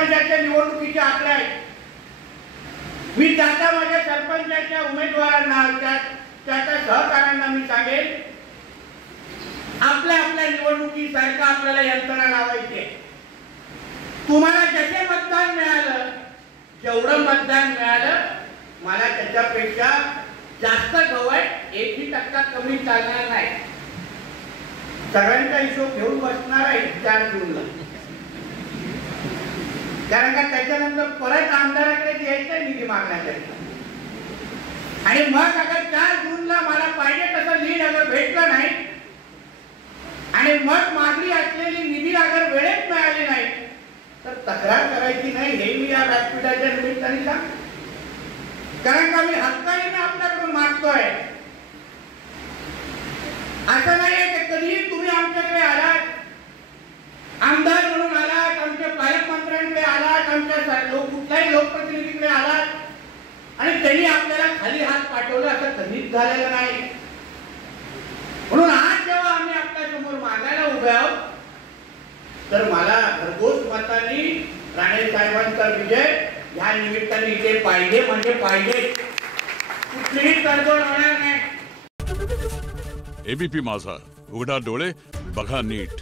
सरपंचाच्या निवडणुकीचे आकडे आहेत. मी त्याचा माझ्या सरपंचाच्या उमेदवारांना त्याच्या सहकाऱ्यांना मी सांगेन, आपल्या आपल्या निवडणुकीसारखं आपल्याला यंत्रणा लावायची आहे. तुम्हाला जसे मतदान मिळालं, जेवढं मतदान मिळालं, मला त्याच्यापेक्षा जास्त गवत 1% कमी चालणार नाही. सगळ्यांचा हिशोब घेऊन बसणार आहे 4 जूनला. कारण का त्याच्यानंतर परत आमदाराकडे यायचं निधी मागण्यासाठी. आणि मग अगर 4 जूनला मला पाहिजे तसं लीड अगर भेटलं नाही आणि मग मागणी असलेली निधी अगर वेळेत मिळाली नाही तर तक्रार करायची नाही, हे मी या व्यासपीठाच्या निमित्ताने सांगतो. कारण का मी हक्काने आपल्याकडून मागतोय. असं नाहीये की कधीही तुम्ही आमच्याकडे आलात, आमदार म्हणून आलात, आमच्या पालकमंत्र्यांकडे आलात, आमच्या कुठल्याही लोकप्रतिनिधीकडे आलात आणि त्यांनी आपल्याला खाली हात पाठवलं, असं कधीच झालेलं नाही. म्हणून आज जेव्हा आम्ही आपल्या समोर मागायला उभे आहोत तर मला घरपोच मतांनी राणे साहेबांचा विजय या निमित्ताने इथे पाहिजे म्हणजे पाहिजे. कुठलीही तडजोड होणार नाही. एबीपी माझा, उघडा डोळे बघा नीट.